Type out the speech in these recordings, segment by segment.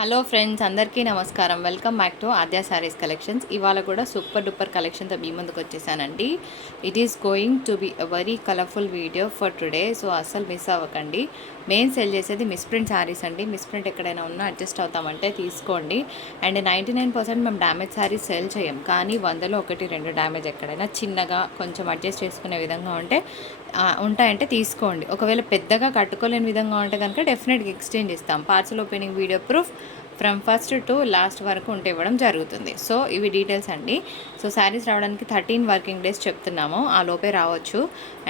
Hello friends, అందరికీ నమస్కారం. Welcome back to Aadya saris collections. ఇవాళ కూడా సూపర్ డూపర్ కలెక్షన్తో మీ ముందుకు వచ్చేసానండి. It is going to be a very colourful video for today. So అస్సలు మిస్ అవ్వకండి. మెయిన్ సెల్ చేసేది మిస్ప్రింట్ శారీస్ అండి. మిస్ప్రింట్ ఎక్కడైనా ఉన్నా అడ్జస్ట్ అవుతామంటే తీసుకోండి. అండ్ 99% మేము డ్యామేజ్ శారీస్ సెల్ చేయం, కానీ 100లో 1-2 డ్యామేజ్ ఎక్కడైనా చిన్నగా కొంచెం అడ్జస్ట్ చేసుకునే విధంగా ఉంటే ఉంటాయంటే తీసుకోండి. ఒకవేళ పెద్దగా కట్టుకోలేని విధంగా ఉంటే కనుక డెఫినెట్గా ఎక్స్చేంజ్ ఇస్తాం. Parcel opening video proof from first to last వరకు ఉంటే ఇవ్వడం జరుగుతుంది. సో ఇవి డీటెయిల్స్ అండి. సో శారీస్ రావడానికి 13 వర్కింగ్ డేస్ చెప్తున్నాము, ఆ లోపే రావచ్చు.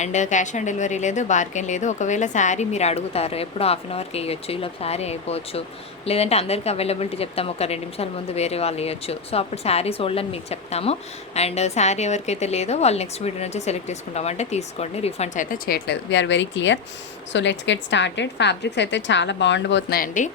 అండ్ క్యాష్ ఆన్ డెలివరీ లేదు, బార్గెన్ లేదు. ఒకవేళ శారీ మీరు అడుగుతారు, ఎప్పుడు హాఫ్ అన్ అవర్కి వేయొచ్చు, ఇలా శారీ అయిపోవచ్చు. లేదంటే అందరికీ అవైలబిలిటీ చెప్తాము, ఒక 2 నిమిషాల ముందు వేరే వాళ్ళు వేయొచ్చు. సో అప్పుడు శారీ సోల్డ్ అని మీకు చెప్తాము. అండ్ శారీ ఎవరికైతే లేదో వాళ్ళు నెక్స్ట్ వీడియో నుంచి సెలెక్ట్ చేసుకుంటాం అంటే తీసుకోండి. రిఫండ్స్ అయితే చేయట్లేదు. We're very clear. So let's get started. Fabrics అయితే చాలా బాగుండబోతున్నాయండి.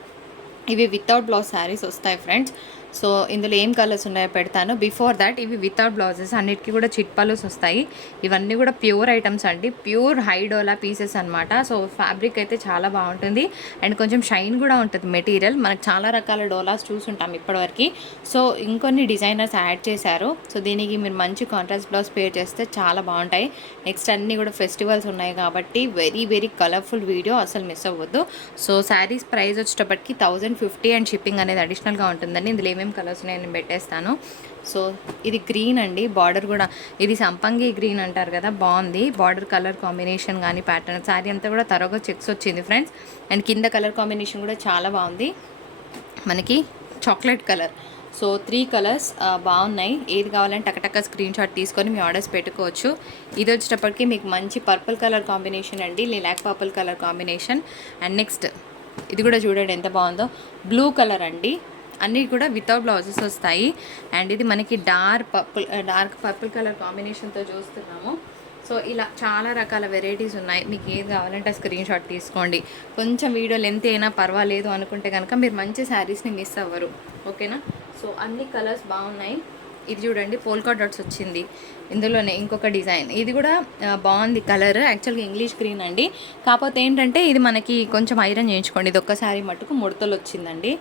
ఇవి వితౌట్ బ్లౌజ్ శారీస్ వస్తాయి ఫ్రెండ్స్. సో ఇందులో ఏం కలర్స్ ఉన్నాయో పెడతాను. బిఫోర్ దాట్ ఇవి వితౌట్ బ్లౌజెస్, అన్నిటికీ కూడా చిట్పలుస్ వస్తాయి. ఇవన్నీ కూడా ప్యూర్ ఐటమ్స్ అండి, ప్యూర్ హైడోలా పీసెస్ అనమాట. సో ఫ్యాబ్రిక్ అయితే చాలా బాగుంటుంది అండ్ కొంచెం షైన్ కూడా ఉంటుంది మెటీరియల్. మనకు చాలా రకాల డోలాస్ చూసుంటాం ఇప్పటివరకు. సో ఇంకొన్ని డిజైనర్స్ యాడ్ చేశారు. సో దీనికి మీరు మంచి కాంట్రాస్ట్ బ్లౌజ్ పేర్ చేస్తే చాలా బాగుంటాయి. నెక్స్ట్ అన్నీ కూడా ఫెస్టివల్స్ ఉన్నాయి కాబట్టి వెరీ వెరీ కలర్ఫుల్ వీడియో, అసలు మిస్ అవ్వద్దు. సో శారీస్ ప్రైస్ వచ్చేటప్పటికి 1050 అండ్ షిప్పింగ్ అనేది అడిషనల్గా ఉంటుందండి. ఇందులో ఏమేమి కలర్స్ ఉన్నాయో నేను పెట్టేస్తాను. సో ఇది గ్రీన్ అండి, బార్డర్ కూడా ఇది సంపంగి గ్రీన్ అంటారు కదా, బాగుంది బార్డర్ కలర్ కాంబినేషన్ కానీ ప్యాటర్న్. శారీ అంతా కూడా తరగా చెక్స్ వచ్చింది ఫ్రెండ్స్. అండ్ కింద కలర్ కాంబినేషన్ కూడా చాలా బాగుంది, మనకి చాక్లెట్ కలర్. సో 3 కలర్స్ బాగున్నాయి. ఏది కావాలంటే టకటక స్క్రీన్ షాట్ తీసుకొని మీ ఆర్డర్స్ పెట్టుకోవచ్చు. ఇది వచ్చేటప్పటికి మీకు మంచి పర్పుల్ కలర్ కాంబినేషన్ అండి, lilac purple colour combination. And next ఇది కూడా చూడండి ఎంత బాగుందో, బ్లూ కలర్ అండి. అన్నీ కూడా వితౌట్ బ్లౌజెస్ వస్తాయి. అండ్ ఇది మనకి డార్క్ పర్పుల్ కలర్ కాంబినేషన్తో చూస్తున్నాము. సో ఇలా చాలా రకాల వెరైటీస్ ఉన్నాయి. మీకు ఏది కావాలంటే స్క్రీన్ షాట్ తీసుకోండి. కొంచెం వీడియో లెంత్ అయినా పర్వాలేదు అనుకుంటే కనుక మీరు మంచి శారీస్ని మిస్ అవ్వరు, ఓకేనా. సో అన్ని కలర్స్ బాగున్నాయి. ఇది చూడండి పోల్కా డాట్స్ వచ్చింది. ఇందులోనే ఇంకొక డిజైన్, ఇది కూడా బాగుంది కలర్. యాక్చువల్గా ఇంగ్లీష్ గ్రీన్ అండి, కాకపోతే ఏంటంటే ఇది మనకి కొంచెం ఐరన్ చేయించుకోండి. ఇది ఒక్కసారి మట్టుకు ముడతలు వచ్చిందండి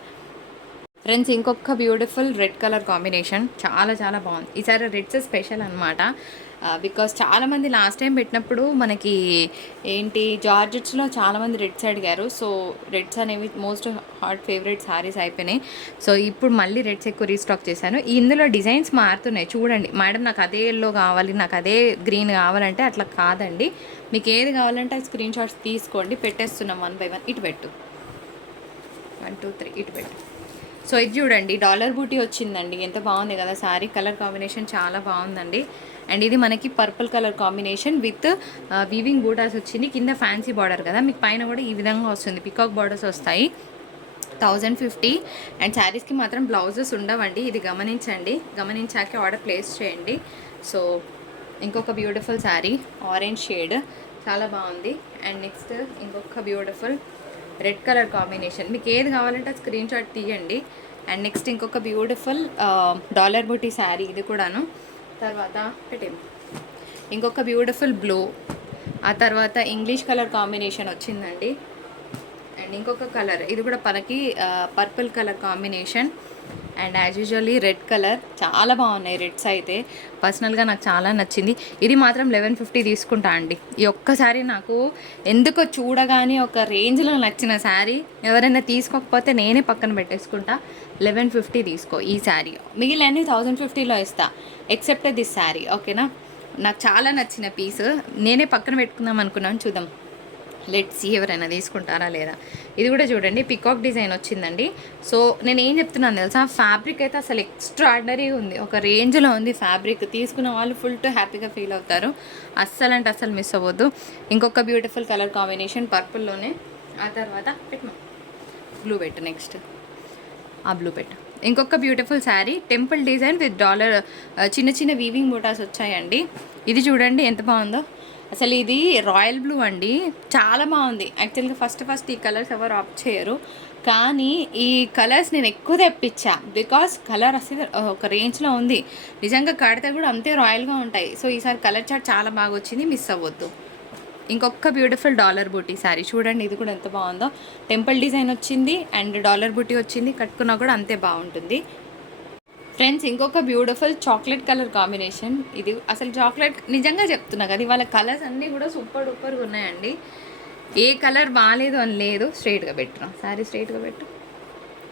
ఫ్రెండ్స్. ఇంకొక బ్యూటిఫుల్ రెడ్ కలర్ కాంబినేషన్, చాలా చాలా బాగుంది. ఈసారి రెడ్స్ స్పెషల్ అనమాట. బికాస్ చాలామంది లాస్ట్ టైం పెట్టినప్పుడు మనకి ఏంటి జార్జెట్స్లో చాలామంది రెడ్స్ అడిగారు. సో రెడ్స్ అనేవి మోస్ట్ హాట్ ఫేవరెట్ శారీస్ అయిపోయినాయి. సో ఇప్పుడు మళ్ళీ రెడ్స్ ఎక్కువ రీస్టాక్ చేశాను. ఇందులో డిజైన్స్ మారుతున్నాయి చూడండి. మేడం నాకు అదే ఎల్లో కావాలి, నాకు అదే గ్రీన్ కావాలంటే అట్లా కాదండి. మీకు ఏది కావాలంటే స్క్రీన్ షాట్స్ తీసుకోండి, పెట్టేస్తున్నాం 1 by 1. ఇటు పెట్టు, 1 2 3 ఇటు పెట్టు. సో ఇది చూడండి డాలర్ బూటీ వచ్చిందండి, ఎంత బాగుంది కదా శారీ. కలర్ కాంబినేషన్ చాలా బాగుందండి. అండ్ ఇది మనకి purple colour combination with weaving buttas వచ్చింది. కింద ఫ్యాన్సీ బార్డర్ కదా, మీకు పైన కూడా ఈ విధంగా వస్తుంది, పికాక్ బార్డర్స్ వస్తాయి. 1050. అండ్ శారీస్కి మాత్రం బ్లౌజెస్ ఉండవండి, ఇది గమనించండి. గమనించాకే ఆర్డర్ ప్లేస్ చేయండి. సో ఇంకొక బ్యూటిఫుల్ శారీ ఆరెంజ్ షేడ్, చాలా బాగుంది. అండ్ నెక్స్ట్ ఇంకొక బ్యూటిఫుల్ రెడ్ కలర్ కాంబినేషన్. మీకు ఏది కావాలంటే స్క్రీన్ షాట్ తీయండి. అండ్ నెక్స్ట్ ఇంకొక బ్యూటిఫుల్ డాలర్ బూటీ శారీ, ఇది కూడాను. తర్వాత ఇంకొక బ్యూటిఫుల్ బ్లూ, ఆ తర్వాత ఇంగ్లీష్ కలర్ కాంబినేషన్ వచ్చిందండి. అండ్ ఇంకొక కలర్, ఇది కూడా మనకి purple colour combination. And as usually red colour, చాలా బాగున్నాయి రెడ్స్ అయితే. పర్సనల్గా నాకు చాలా నచ్చింది. ఇది మాత్రం 1150 తీసుకుంటా అండి. ఈ ఒక్కసారి నాకు ఎందుకో చూడగానే ఒక రేంజ్లో నచ్చిన శారీ, ఎవరైనా తీసుకోకపోతే నేనే పక్కన పెట్టేసుకుంటా. 1150 తీసుకో ఈ శారీ, మిగిలిన 1050లో ఇస్తా, ఎక్సెప్ట్ దిస్ శారీ, ఓకేనా. నాకు చాలా నచ్చిన పీస్, నేనే పక్కన పెట్టుకుందాం అనుకున్నాను, చూద్దాం లెట్స్ ఎవరైనా తీసుకుంటారా లేదా. ఇది కూడా చూడండి పికాక్ డిజైన్ వచ్చిందండి. సో నేను ఏం చెప్తున్నాను తెలుసా, ఫ్యాబ్రిక్ అయితే అసలు ఎక్స్ట్రాడినరీ ఉంది, ఒక రేంజ్లో ఉంది ఫ్యాబ్రిక్. తీసుకున్న వాళ్ళు ఫుల్ టు హ్యాపీగా ఫీల్ అవుతారు, అస్సలు అంటే అస్సలు మిస్ అవ్వద్దు. ఇంకొక బ్యూటిఫుల్ కలర్ కాంబినేషన్ పర్పుల్లోనే. ఆ తర్వాత పెట్టు బ్లూ పెట్టు, నెక్స్ట్ ఆ బ్లూ పెట్టు. ఇంకొక beautiful sari temple design with dollar చిన్న చిన్న వీవింగ్ బూటాస్ వచ్చాయండి. ఇది చూడండి ఎంత బాగుందో. అసలు ఇది రాయల్ బ్లూ అండి, చాలా బాగుంది. యాక్చువల్గా ఫస్ట్ ఈ కలర్స్ ఎవరు ఆప్ట్ చేయరు, కానీ ఈ కలర్స్ నేను ఎక్కువ తెప్పించా. బికాస్ కలర్ అసలు ఒక రేంజ్లో ఉంది, నిజంగా కడితే కూడా అంతే రాయల్గా ఉంటాయి. సో ఈసారి కలర్ చార్ట్ చాలా బాగా వచ్చింది, మిస్ అవ్వద్దు. ఇంకొక బ్యూటిఫుల్ డాలర్ బూటీ శారీ చూడండి, ఇది కూడా ఎంత బాగుందో. టెంపుల్ డిజైన్ వచ్చింది అండ్ డాలర్ బూటీ వచ్చింది, కట్టుకున్నా కూడా అంతే బాగుంటుంది. ఫ్రెండ్స్, ఇంకొక బ్యూటిఫుల్ చాక్లెట్ కలర్ కాంబినేషన్. ఇది అసలు చాక్లెట్ నిజంగా చెప్తున్నా కదా, ఇవాళ కలర్స్ అన్నీ కూడా సూపర్ డూపర్గా ఉన్నాయండి. ఏ కలర్ బాగాలేదు అని లేదు. స్ట్రైట్గా పెట్టురా, శారీ స్ట్రైట్గా పెట్టు,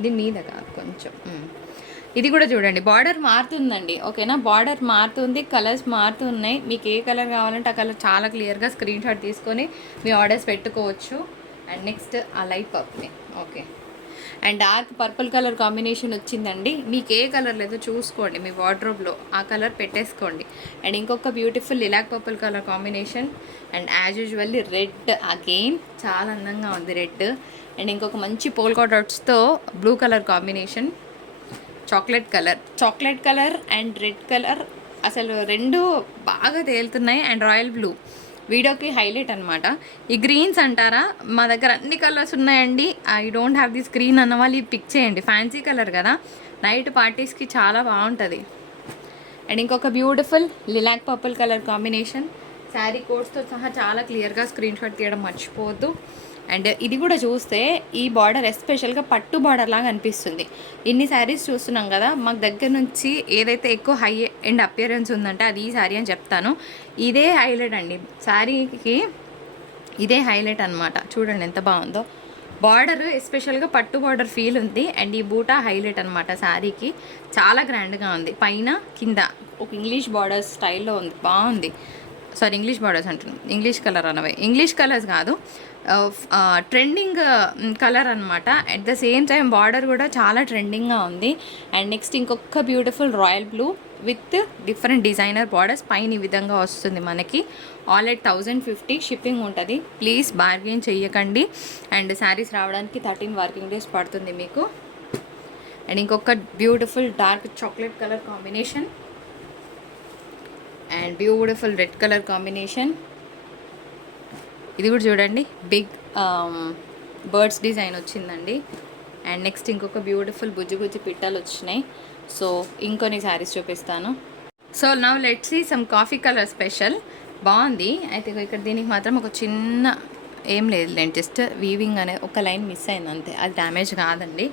ఇది మీద కాదు కొంచెం. ఇది కూడా చూడండి, బార్డర్ మారుతుందండి. ఓకేనా, బార్డర్ మారుతుంది, కలర్స్ మారుతున్నాయి. మీకు ఏ కలర్ కావాలంటే ఆ కలర్ చాలా క్లియర్గా స్క్రీన్ షాట్ తీసుకొని మీ ఆర్డర్స్ పెట్టుకోవచ్చు. అండ్ నెక్స్ట్ ఆ light purple, okay, and dark purple colour combination వచ్చిందండి. మీకు ఏ కలర్ లేదో చూసుకోండి, మీ వార్డ్రోబ్లో ఆ కలర్ పెట్టేసుకోండి. అండ్ ఇంకొక beautiful lilac purple colour combination. And as usually red again, చాలా అందంగా ఉంది రెడ్. అండ్ ఇంకొక మంచి పోల్కా డాట్స్తో blue colour combination. Chocolate colour and red colour అసలు రెండు బాగా తేలుతున్నాయి. అండ్ రాయల్ బ్లూ వీడియోకి హైలైట్ అనమాట. ఈ గ్రీన్స్ అంటారా, మా దగ్గర అన్ని కలర్స్ ఉన్నాయండి. I don't have this green అన్న వాళ్ళు ఈ పిక్ చేయండి. ఫ్యాన్సీ కలర్ కదా, నైట్ పార్టీస్కి చాలా బాగుంటుంది. అండ్ ఇంకొక beautiful lilac purple colour combination. Sari కోడ్స్తో సహా చాలా క్లియర్గా స్క్రీన్ షాట్ తీయడం మర్చిపోవద్దు. అండ్ ఇది కూడా చూస్తే ఈ బార్డర్ ఎస్పెషల్గా పట్టు బార్డర్ లాగా అనిపిస్తుంది. ఇన్ని శారీస్ చూస్తున్నాం కదా, మాకు దగ్గర నుంచి ఏదైతే ఎక్కువ హై అండ్ అపియరెన్స్ ఉందంటే అది ఈ శారీ అని చెప్తాను. ఇదే హైలైట్ అండి, శారీకి ఇదే హైలైట్ అనమాట. చూడండి ఎంత బాగుందో. బార్డర్ ఎస్పెషల్గా పట్టు బార్డర్ ఫీల్ ఉంది. అండ్ ఈ బూటా హైలైట్ అనమాట శారీకి, చాలా గ్రాండ్గా ఉంది. పైన కింద ఒక ఇంగ్లీష్ బార్డర్ స్టైల్లో ఉంది, బాగుంది. సారీ, ఇంగ్లీష్ బార్డర్స్ అంటున్నాను, ఇంగ్లీష్ కలర్ అనవే, ఇంగ్లీష్ కలర్స్ కాదు, ట్రెండింగ్ కలర్ అనమాట. At the same time border కూడా చాలా ట్రెండింగ్గా ఉంది. అండ్ నెక్స్ట్ ఇంకొక beautiful royal blue with different designer borders. పైన ఈ విధంగా వస్తుంది మనకి. ఆల్ ఎట్ 1050 షిప్పింగ్ ఉంటుంది. ప్లీజ్ బార్గెన్ చెయ్యకండి. అండ్ శారీస్ రావడానికి 13 వర్కింగ్ డేస్ పడుతుంది మీకు. అండ్ ఇంకొక beautiful dark chocolate colour combination and beautiful red colour combination. ఇది కూడా చూడండి, బిగ్ బర్డ్స్ డిజైన్ వచ్చిందండి. అండ్ నెక్స్ట్ ఇంకొక బ్యూటిఫుల్ బుజ్జి పిట్టలు వచ్చినాయి. సో ఇంకొన్ని శారీస్ చూపిస్తాను. So now let's see some coffee colour special. బాగుంది. అయితే ఇక్కడ దీనికి మాత్రం ఒక చిన్న ఏం లేదు, జస్ట్ వీవింగ్ అనే ఒక లైన్ మిస్ అయింది అంతే, అది డ్యామేజ్ కాదండి.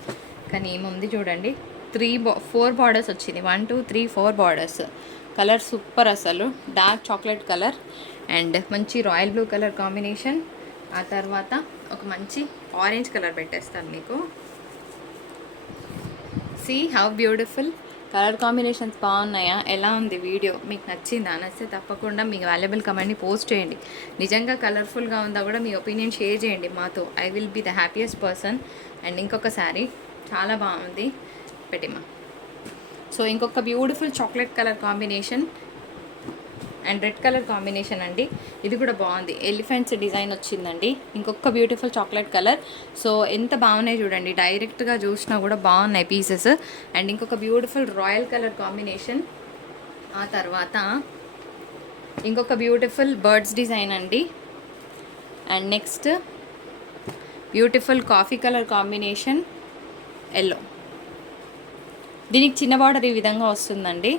కానీ ఏముంది చూడండి, 4 బార్డర్స్ వచ్చింది. 1 2 3 4 బార్డర్స్. కలర్ సూపర్ అసలు, డార్క్ చాక్లెట్ కలర్ అండ్ మంచి రాయల్ బ్లూ కలర్ కాంబినేషన్. ఆ తర్వాత ఒక మంచి ఆరెంజ్ కలర్ పెట్టేస్తాను మీకు. See how beautiful colour combinations, బాగున్నాయా? ఎలా ఉంది వీడియో? మీకు నచ్చిందా? నచ్చితే తప్పకుండా మీ వాల్యుబుల్ కమెంట్ని పోస్ట్ చేయండి. నిజంగా కలర్ఫుల్గా ఉందా కూడా మీ ఒపీనియన్ షేర్ చేయండి మాతో. I will be the happiest person. And ఇంకొక శారీ చాలా బాగుంది, పెట్టిమా. సో ఇంకొక beautiful chocolate colour combination and red colour combination అండి. ఇది కూడా బాగుంది, ఎలిఫెంట్స్ డిజైన్ వచ్చిందండి. ఇంకొక బ్యూటిఫుల్ చాక్లెట్ కలర్. సో ఎంత బాగున్నాయి చూడండి, డైరెక్ట్గా చూసినా కూడా బాగున్నాయి పీసెస్. అండ్ ఇంకొక బ్యూటిఫుల్ రాయల్ కలర్ కాంబినేషన్. ఆ తర్వాత ఇంకొక బ్యూటిఫుల్ బర్డ్స్ డిజైన్ అండి. And next beautiful coffee colour combination yellow. దీనికి చిన్న బార్డర్ ఈ విధంగా వస్తుందండి.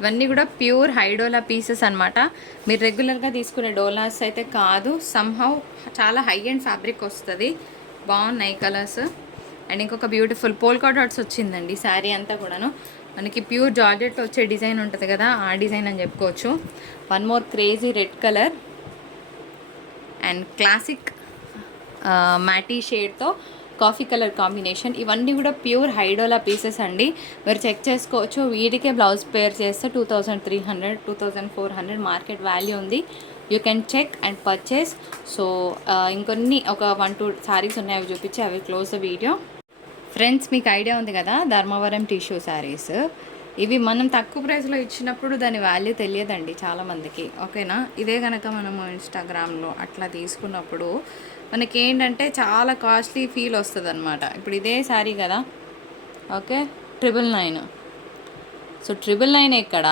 ఇవన్నీ కూడా ప్యూర్ హైడోలా పీసెస్ అనమాట. మీరు రెగ్యులర్గా తీసుకునే డోలాస్ అయితే కాదు, సమ్హౌ చాలా హై అండ్ ఫ్యాబ్రిక్ వస్తుంది. బాగున్నాయి కలర్స్. అండ్ ఇంకొక బ్యూటిఫుల్ పోల్కా డాట్స్ వచ్చిందండి. శారీ అంతా కూడాను మనకి ప్యూర్ జార్జెట్ వచ్చే డిజైన్ ఉంటుంది కదా, ఆ డిజైన్ అని చెప్పుకోవచ్చు. One more crazy red colour and classic matte షేడ్తో కాఫీ కలర్ కాంబినేషన్. ఇవన్నీ కూడా ప్యూర్ హైడోలా పీసెస్ అండి. మీరు చెక్ చేసుకోవచ్చు. వీటికే బ్లౌజ్ పేర్ చేస్తే 2300 2400 మార్కెట్ వాల్యూ ఉంది. You can check and purchase. So ఇంకొన్ని ఒక 1-2 శారీస్ ఉన్నాయి, అవి చూపించి అవి క్లోజ్ ద వీడియో. ఫ్రెండ్స్, మీకు ఐడియా ఉంది కదా, ధర్మవరం టిష్యూ శారీస్. ఇవి మనం తక్కువ ప్రైస్లో ఇచ్చినప్పుడు దాని వాల్యూ తెలియదండి చాలామందికి. ఓకేనా, ఇదే కనుక మనము ఇన్స్టాగ్రామ్లో అట్లా తీసుకున్నప్పుడు మనకి ఏంటంటే చాలా కాస్ట్లీ ఫీల్ వస్తుంది అనమాట. ఇప్పుడు ఇదే శారీ కదా, ఓకే, 999. సో 999 ఇక్కడ,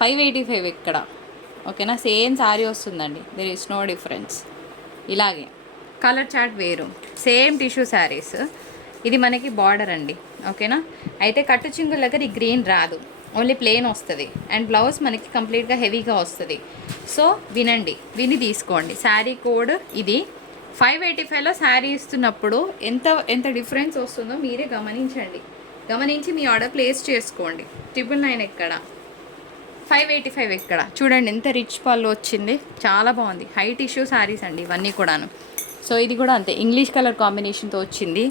585 ఇక్కడ. ఓకేనా, సేమ్ శారీ వస్తుందండి, దేర్ ఇస్ నో డిఫరెన్స్. ఇలాగే కలర్ చార్ట్ వేరు, సేమ్ టిష్యూ శారీస్. ఇది మనకి బార్డర్ అండి. ఓకేనా, అయితే కట్టు చింగుల దగ్గర ఈ గ్రీన్ రాదు. ఓన్లీ ప్లెయిన్ వస్తుంది అండ్ బ్లౌజ్ మనకి కంప్లీట్గా హెవీగా వస్తుంది. సో వినండి, విని తీసుకోండి. శారీ కోడ్ ఇది. 585లో శారీ ఇస్తున్నప్పుడు ఎంత ఎంత డిఫరెన్స్ వస్తుందో మీరే గమనించండి. గమనించి మీ ఆర్డర్ ప్లేస్ చేసుకోండి. 999 ఎక్కడ, 585 ఎక్కడ. చూడండి ఎంత రిచ్ పళ్ళు వచ్చింది, చాలా బాగుంది. హై టిష్యూ శారీస్ అండి ఇవన్నీ కూడాను. సో ఇది కూడా అంతే, ఇంగ్లీష్ కలర్ కాంబినేషన్తో వచ్చింది.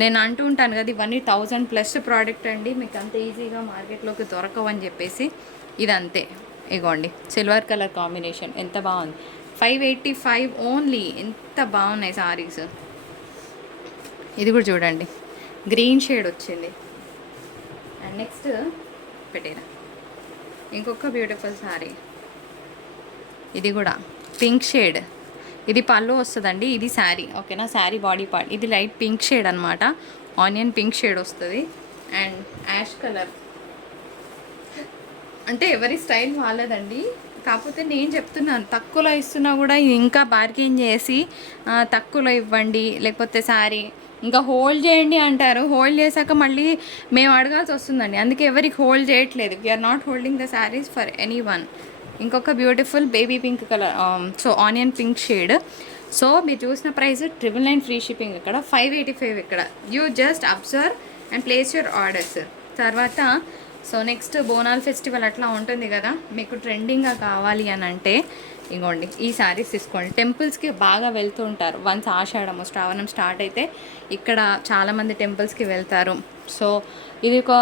నేను అంటూ ఉంటాను కదా, ఇవన్నీ 1000+ ప్రోడక్ట్ అండి, మీకు అంత ఈజీగా మార్కెట్లోకి దొరకవని చెప్పేసి. ఇది అంతే, ఇగోండి సిల్వర్ కలర్ కాంబినేషన్ ఎంత బాగుంది. 585 ఓన్లీ. ఎంత బాగున్నాయి సారీస్. ఇది కూడా చూడండి, గ్రీన్ షేడ్ వచ్చింది. అండ్ నెక్స్ట్ పెట్టేరా ఇంకొక బ్యూటిఫుల్ శారీ. ఇది కూడా పింక్ షేడ్. ఇది పళ్ళు వస్తుందండి, ఇది శారీ. ఓకేనా, శారీ బాడీ పార్ట్. ఇది లైట్ పింక్ షేడ్ అనమాట, ఆనియన్ పింక్ షేడ్ వస్తుంది. And ash colour. అంటే ఎవరి స్టైల్ వాళ్ళదండి. కాకపోతే నేను చెప్తున్నాను, తక్కువలో ఇస్తున్నా కూడా ఇంకా బార్గెన్ చేసి తక్కువలో ఇవ్వండి, లేకపోతే శారీ ఇంకా హోల్డ్ చేయండి అంటారు. హోల్డ్ చేశాక మళ్ళీ మేము అడగాల్సి వస్తుందండి. అందుకే ఎవరికి హోల్డ్ చేయట్లేదు. We're not holding the saris for anyone. ఇంకొక beautiful baby pink colour, so onion pink shade. So మీరు చూసిన ప్రైస్ 999 ఫ్రీ షిప్పింగ్ ఇక్కడ, 585 ఇక్కడ. You just observe and place your orders. తర్వాత సో నెక్స్ట్ బోనాల్ ఫెస్టివల్ అట్లా ఉంటుంది కదా, మీకు ట్రెండింగ్గా కావాలి అని అంటే ఇగోండి ఈ శారీస్ తీసుకోండి. టెంపుల్స్కి బాగా వెళ్తూ ఉంటారు. వన్స్ ఆషాఢము శ్రావణం స్టార్ట్ అయితే ఇక్కడ చాలామంది టెంపుల్స్కి వెళ్తారు. సో ఇది ఒక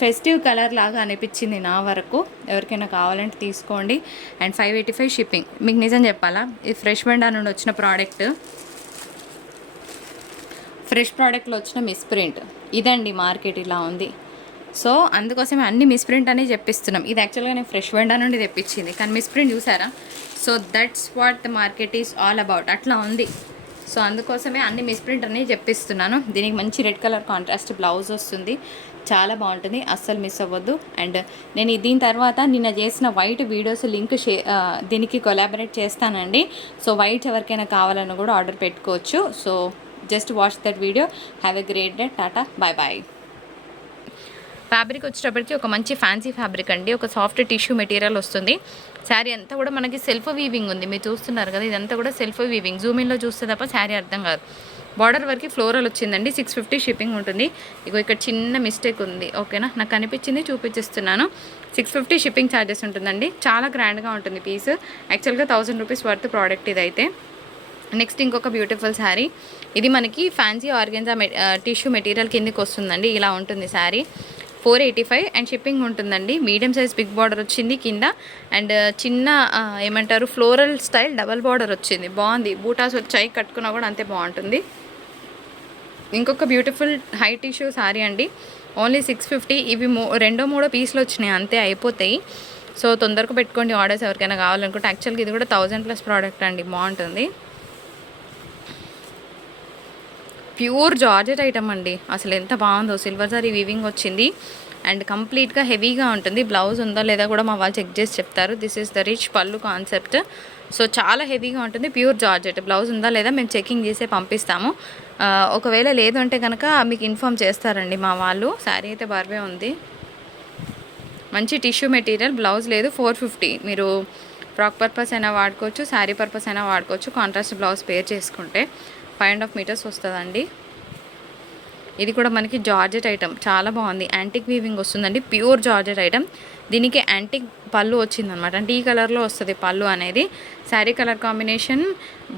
ఫెస్టివ్ కలర్ లాగా అనిపించింది నా వరకు. ఎవరికైనా కావాలంటే తీసుకోండి. And 585 shipping. మీకు నిజం చెప్పాలా, ఇది ఫ్రెష్ బండా నుండి వచ్చిన ప్రోడక్ట్. ఫ్రెష్ ప్రోడక్ట్లో వచ్చిన మిస్ప్రింట్ ఇదండి. మార్కెట్ ఇలా ఉంది. సో అందుకోసమే అన్ని మిస్ప్రింట్ అనేది చెప్పిస్తున్నాం. ఇది యాక్చువల్గా నేను ఫ్రెష్ వెండా నుండి తెప్పించింది, కానీ మిస్ప్రింట్ చూసారా. So that's what the market is all about. అట్లా ఉంది. సో అందుకోసమే అన్ని మిస్ప్రింట్ అనేది చెప్పిస్తున్నాను. దీనికి మంచి రెడ్ కలర్ కాంట్రాస్ట్ బ్లౌజ్ వస్తుంది, చాలా బాగుంటుంది, అస్సలు మిస్ అవ్వద్దు. అండ్ నేను దీని తర్వాత నిన్న చేసిన వైట్ వీడియోస్ లింక్ దీనికి కొలాబరేట్ చేస్తానండి. సో వైట్ ఎవరికైనా కావాలని కూడా ఆర్డర్ పెట్టుకోవచ్చు. So just watch that video. Have a great day. Tata, bye bye. Fabric వచ్చేటప్పటికి ఒక మంచి ఫ్యాన్సీ ఫ్యాబ్రిక్ అండి. ఒక సాఫ్ట్ టిష్యూ మెటీరియల్ వస్తుంది. శారీ అంతా కూడా మనకి సెల్ఫ్ వీవింగ్ ఉంది, మీరు చూస్తున్నారు కదా. ఇదంతా కూడా సెల్ఫ్ వీవింగ్. జూమిన్లో చూస్తే తప్ప శారీ అర్థం కాదు. బార్డర్ వరకు ఫ్లోరల్ వచ్చిందండి. 650 షిప్పింగ్ ఉంటుంది. ఇగో ఇక్కడ చిన్న మిస్టేక్ ఉంది, ఓకేనా. నాకు కనిపించింది చూపించిస్తున్నాను. 650 షిప్పింగ్ ఛార్జెస్ ఉంటుందండి. చాలా గ్రాండ్గా ఉంటుంది పీస్. యాక్చువల్గా 1000 రూపీస్ వర్త్ ప్రోడక్ట్ ఇదైతే. నెక్స్ట్ ఇంకొక బ్యూటిఫుల్ శారీ. ఇది మనకి ఫ్యాన్సీ ఆర్గెన్జా టిష్యూ మెటీరియల్ కిందకి వస్తుందండి. ఇలా ఉంటుంది శారీ. 485 అండ్ షిప్పింగ్ ఉంటుందండి. మీడియం సైజ్ బిగ్ బార్డర్ వచ్చింది కింద. అండ్ చిన్న ఏమంటారు ఫ్లోరల్ స్టైల్ డబల్ బార్డర్ వచ్చింది, బాగుంది. బూటాస్ వచ్చాయి, కట్టుకున్నా కూడా అంతే బాగుంటుంది. ఇంకొక బ్యూటిఫుల్ హై టిష్యూ శారీ అండి. ఓన్లీ 650. ఇవి 2-3 పీసులు వచ్చినాయి, అంతే అయిపోతాయి. సో తొందరగా పెట్టుకోండి ఆర్డర్స్ ఎవరికైనా కావాలనుకుంటే. యాక్చువల్గా ఇది కూడా 1000+ ప్రోడక్ట్ అండి, బాగుంటుంది. ప్యూర్ జార్జెట్ ఐటమ్ అండి, అసలు ఎంత బాగుందో. సిల్వర్ జరీ వీవింగ్ వచ్చింది అండ్ కంప్లీట్గా హెవీగా ఉంటుంది. బ్లౌజ్ ఉందో లేదా కూడా మా వాళ్ళు చెక్ చేసి చెప్తారు. దిస్ ఈస్ ద రిచ్ పళ్ళు కాన్సెప్ట్. సో చాలా హెవీగా ఉంటుంది, ప్యూర్ జార్జెట్. బ్లౌజ్ ఉందా లేదా మేము చెకింగ్ చేసే పంపిస్తాము. ఒకవేళ లేదు అంటే కనుక మీకు ఇన్ఫామ్ చేస్తారండి మా వాళ్ళు. శారీ అయితే బర్వే ఉంది, మంచి టిష్యూ మెటీరియల్. బ్లౌజ్ లేదు. 450. మీరు ఫ్రాక్ పర్పస్ అయినా వాడుకోవచ్చు, శారీ పర్పస్ అయినా వాడుకోవచ్చు. కాంట్రాస్ట్ బ్లౌజ్ పేర్ చేసుకుంటే 5.5 మీటర్స్ వస్తుందండి. ఇది కూడా మనకి జార్జెట్ ఐటమ్, చాలా బాగుంది. యాంటిక్ వీవింగ్ వస్తుందండి, ప్యూర్ జార్జెట్ ఐటమ్. దీనికి యాంటిక్ పళ్ళు వచ్చిందనమాట, అంటే ఈ కలర్లో వస్తుంది పళ్ళు అనేది. శారీ కలర్ కాంబినేషన్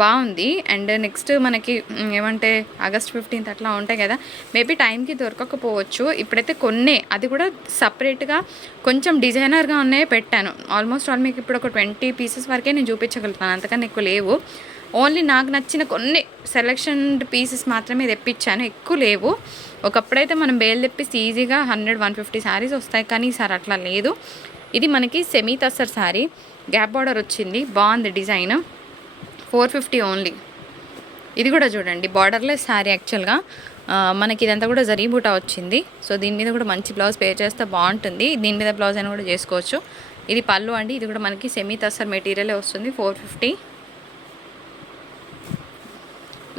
బాగుంది. అండ్ నెక్స్ట్ మనకి ఏమంటే ఆగస్ట్ 15th అట్లా ఉంటాయి కదా, మేబీ టైంకి దొరకకపోవచ్చు. ఇప్పుడైతే కొన్నే, అది కూడా సపరేట్గా కొంచెం డిజైనర్గా ఉన్నాయే పెట్టాను. ఆల్మోస్ట్ ఆల్ మీకు ఇప్పుడు ఒక 20 పీసెస్ వరకే నేను చూపించగలుగుతాను, అంతకన్నా ఎక్కువ లేవు. ఓన్లీ నాకు నచ్చిన కొన్ని సెలెక్షన్ పీసెస్ మాత్రమే తెప్పించాను, ఎక్కువ లేవు. ఒకప్పుడైతే మనం బేల్ తెప్పిస్తే ఈజీగా 100-150 శారీస్ వస్తాయి, కానీ ఈసారి అట్లా లేదు. ఇది మనకి semi tussar sari, gap border వచ్చింది, బాగుంది డిజైన్. 450 ఓన్లీ. ఇది కూడా చూడండి బార్డర్లెస్ శారీ. యాక్చువల్గా మనకి ఇదంతా కూడా జరీ బూటా వచ్చింది. సో దీని మీద కూడా మంచి బ్లౌజ్ పే చేస్తే బాగుంటుంది. దీని మీద బ్లౌజ్ అయినా కూడా చేసుకోవచ్చు. ఇది పళ్ళు అండి. ఇది కూడా మనకి సెమీ తస్సర్ మెటీరియలే వస్తుంది. 450.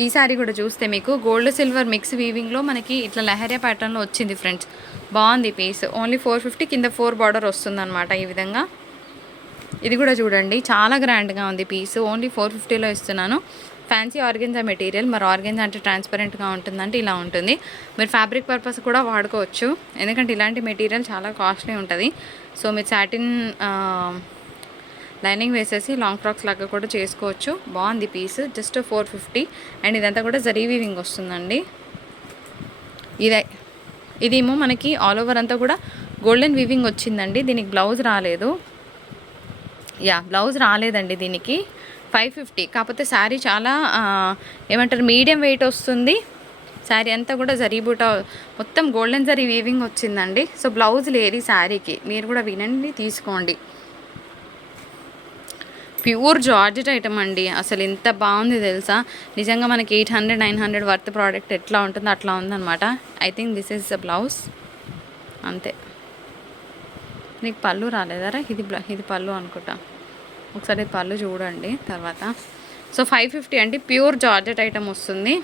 ఈ సారీ కూడా చూస్తే మీకు గోల్డ్ సిల్వర్ మిక్స్ వీవింగ్లో మనకి ఇట్లా లెహరియా ప్యాటర్న్లో వచ్చింది ఫ్రెండ్స్. బాగుంది పీస్. ఓన్లీ 450 కింద 4 బార్డర్ వస్తుందన్నమాట ఈ విధంగా. ఇది కూడా చూడండి చాలా గ్రాండ్గా ఉంది పీస్. ఓన్లీ 450లో ఇస్తున్నాను. Fancy organza material. మరి ఆర్గెన్జా అంటే ట్రాన్స్పరెంట్గా ఉంటుందంటే ఇలా ఉంటుంది. మీరు ఫ్యాబ్రిక్ పర్పస్ కూడా వాడుకోవచ్చు, ఎందుకంటే ఇలాంటి మెటీరియల్ చాలా కాస్ట్లీ ఉంటుంది. సో మీరు సాటిన్ లైనింగ్ వేసేసి లాంగ్ ఫ్రాక్స్ లాగా కూడా చేసుకోవచ్చు. బాగుంది పీస్. జస్ట్ 450. అండ్ ఇదంతా కూడా జరీ వీవింగ్ వస్తుందండి. ఇదేమో మనకి ఆల్ ఓవర్ అంతా కూడా గోల్డెన్ వీవింగ్ వచ్చిందండి. దీనికి బ్లౌజ్ రాలేదు. బ్లౌజ్ రాలేదండి దీనికి. 550. కాకపోతే శారీ చాలా ఏమంటారు మీడియం వెయిట్ వస్తుంది. శారీ అంతా కూడా జరీ బూటా మొత్తం గోల్డెన్ జరీ వీవింగ్ వచ్చిందండి. సో బ్లౌజ్ లేదు ఈ శారీకి. మీరు కూడా వినండి, తీసుకోండి. ప్యూర్ జార్జెట్ ఐటమ్ అండి. అసలు ఎంత బాగుంది తెలుసా. నిజంగా మనకి 800-900 వర్త్ ప్రోడక్ట్ ఎట్లా ఉంటుందో అట్లా ఉందన్నమాట. I think this is the blouse. అంతే. నీకు పళ్ళు రాలేదారా? ఇది పళ్ళు అనుకుంటా. ఒకసారి పళ్ళు చూడండి తర్వాత. సో 550 అండి. ప్యూర్ జార్జెట్ ఐటమ్ వస్తుంది.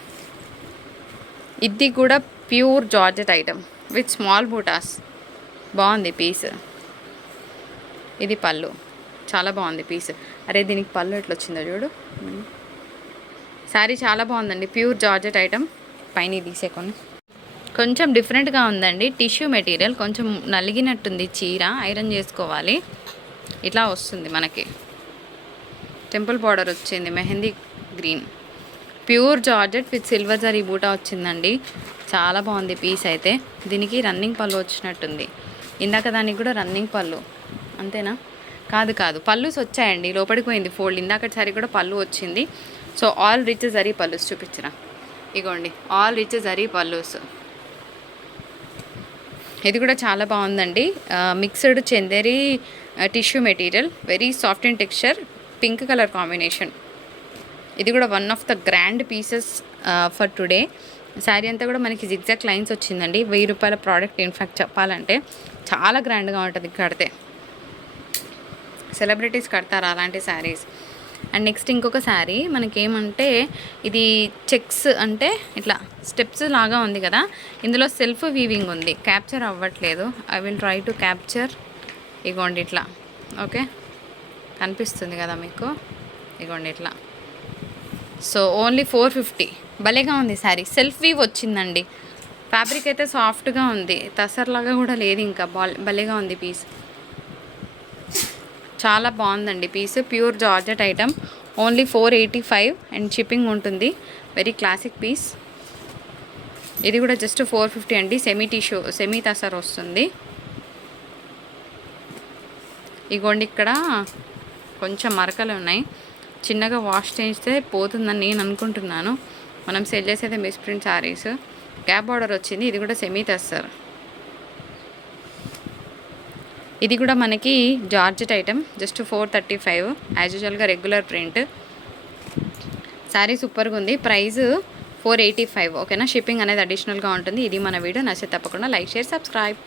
ఇది కూడా pure georgette item with small buttas. బాగుంది పీస్. ఇది పళ్ళు. చాలా బాగుంది పీస్. అరే దీనికి పళ్ళు ఎట్లా వచ్చిందో చూడు. శారీ చాలా బాగుందండి. Pure georgette item. పైన తీసేకొని కొంచెం డిఫరెంట్గా ఉందండి. టిష్యూ మెటీరియల్ కొంచెం నలిగినట్టుంది చీర. ఐరన్ చేసుకోవాలి. ఇట్లా వస్తుంది మనకి. టెంపుల్ బార్డర్ వచ్చింది mehndi green. Pure georgette with silver zari బూటా వచ్చిందండి. చాలా బాగుంది పీస్ అయితే. దీనికి రన్నింగ్ పళ్ళు వచ్చినట్టుంది. ఇందాక దానికి కూడా రన్నింగ్ పళ్ళు అంతేనా? కాదు పళ్ళుస్ వచ్చాయండి. లోపలికి పోయింది ఫోల్డ్. ఇందాక సారీ కూడా పళ్ళు వచ్చింది. సో ఆల్ రిచ్ జరీ పళ్ళుస్ చూపించరా. ఇగోండి ఆల్ రిచ్ జరీ పళ్ళుస్. ఇది కూడా చాలా బాగుందండి. Mixed Chanderi tissue material. Very soft in texture. Pink colour combination. ఇది కూడా one of the grand pieces for today. Sari అంతా కూడా మనకి జిగ్జాగ్ లైన్స్ వచ్చిందండి. 1000 రూపాయల ప్రోడక్ట్. ఇన్ఫ్యాక్ట్ చెప్పాలంటే చాలా గ్రాండ్గా ఉంటుంది కడితే. సెలబ్రిటీస్ కడతారు అలాంటి శారీస్. అండ్ నెక్స్ట్ ఇంకొక శారీ మనకేమంటే ఇది చెక్స్ అంటే ఇట్లా స్టెప్స్ లాగా ఉంది కదా. ఇందులో సెల్ఫ్ వీవింగ్ ఉంది. క్యాప్చర్ అవ్వట్లేదు. I will try to capture. ఇగోండి ఇట్లా. ఓకే కనిపిస్తుంది కదా మీకు. ఇగోండి ఇట్లా. So only 450. భలేగా ఉంది శారీ. సెల్ఫ్ వీవ్ వచ్చిందండి. ఫ్యాబ్రిక్ అయితే సాఫ్ట్గా ఉంది. తసర్లాగా కూడా లేదు. ఇంకా భలేగా ఉంది పీస్. చాలా బాగుందండి piece. Pure georgette item. Only 485 and shipping ఉంటుంది. Very classic piece. ఇది కూడా జస్ట్ 450 అండి. సెమీ తసర్ వస్తుంది. ఇగోండి ఇక్కడ కొంచెం మరకలు ఉన్నాయి. చిన్నగా వాష్ చేస్తే పోతుందని నేను అనుకుంటున్నాను. మనం సెల్ చేసేది మిస్ప్రింట్ శారీస్. గ్యాప్ బార్డర్ వచ్చింది. ఇది కూడా సెమీ తసర్. ఇది కూడా మనకి జార్జెట్ ఐటమ్. జస్ట్ 435 యాజ్ యూజువల్గా రెగ్యులర్ ప్రింట్. శారీ సూపర్గా ఉంది. ప్రైస్ 485. ఓకేనా. షిప్పింగ్ అనేది అడిషనల్గా ఉంటుంది. ఇది మన వీడియో నచ్చితే తప్పకుండా లైక్, షేర్, సబ్స్క్రైబ్.